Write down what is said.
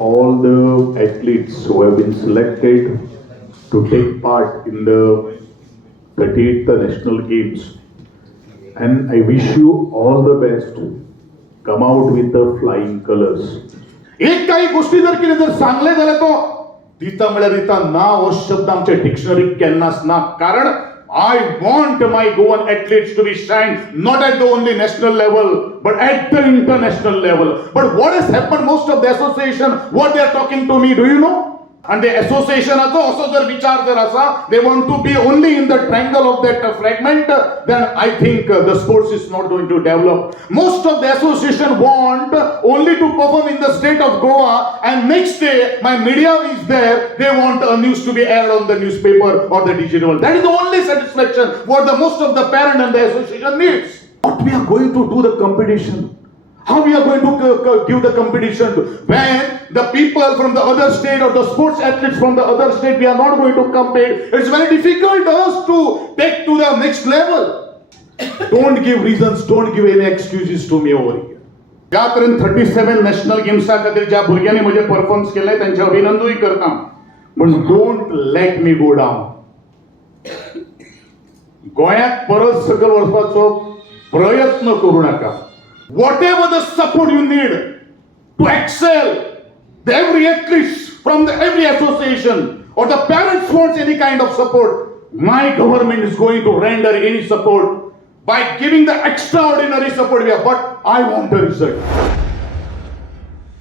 All the athletes who have been selected to take part in the 38th National Games, and I wish you all the best. Come out with the flying colors. एक काही गोष्टी जर केले जर सांगले जाल्यार तो दिता म्हळ्यार दिता ना हो शब्द आमच्या डिक्शनरीक केन्नाच ना कारण I want my Goan athletes to be shine not at the only national level but at the international level. But what has happened, most of the association, what they are talking to me, do you know? And the association also जर विचार जर असा, they want to be only in the triangle of that fragment, then I think the sports is not going to develop. Most of the association want only to perform in the state of Goa, and next day my media is there, they want a news to be aired on the newspaper or the digital. That is the only satisfaction what the most of the parent and the association needs. What we are going to do the competition? How we are going to give the competition to? When the people from the other state or the sports athletes from the other state, we are not going to compete. It's very difficult us to take to the next level. Don't give reasons, don't give any excuses to me over here. ज्यापर्यंत 37 national गेम्सा खातीर ज्या भुरग्यांनी म्हजे performance केले त्यांचे अभिनंदनूय करता, पण don't let me go down. गोंयाक परत सकल वचपाचो प्रयत्न करू नाका. Whatever the support you need to excel, every athlete from every association or the parents wants any kind of support, my government is going to render any support by giving the extraordinary support we have. But I want the result.